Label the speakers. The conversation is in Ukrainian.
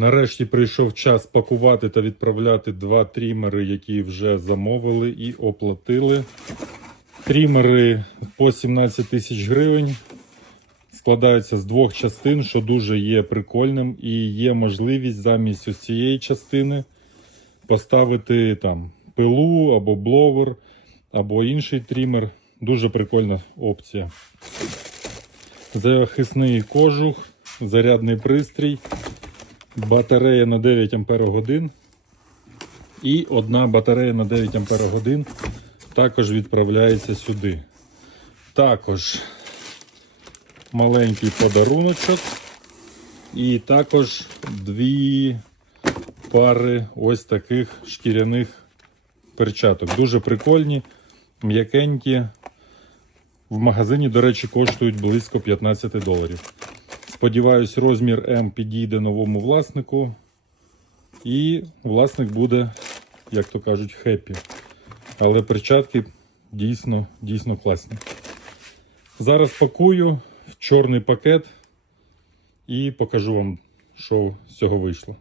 Speaker 1: Нарешті прийшов час пакувати та відправляти два трімери, які вже замовили і оплатили. Трімери по 17 тисяч гривень. Складаються з двох частин, що дуже є прикольним, і є можливість замість ось цієї частини поставити там пилу або бловер, або інший трімер. Дуже прикольна опція. Захисний кожух, зарядний пристрій, батарея на 9 Ампер і одна батарея на 9 Ампер також відправляється сюди. Також маленький подаруночок. І також дві пари ось таких шкіряних перчаток. Дуже прикольні, м'якенькі. В магазині, до речі, коштують близько 15 доларів. Сподіваюсь, розмір М підійде новому власнику. І власник буде, як то кажуть, хеппі. Але перчатки дійсно, дійсно класні. Зараз пакую в чорний пакет і покажу вам, що з цього вийшло.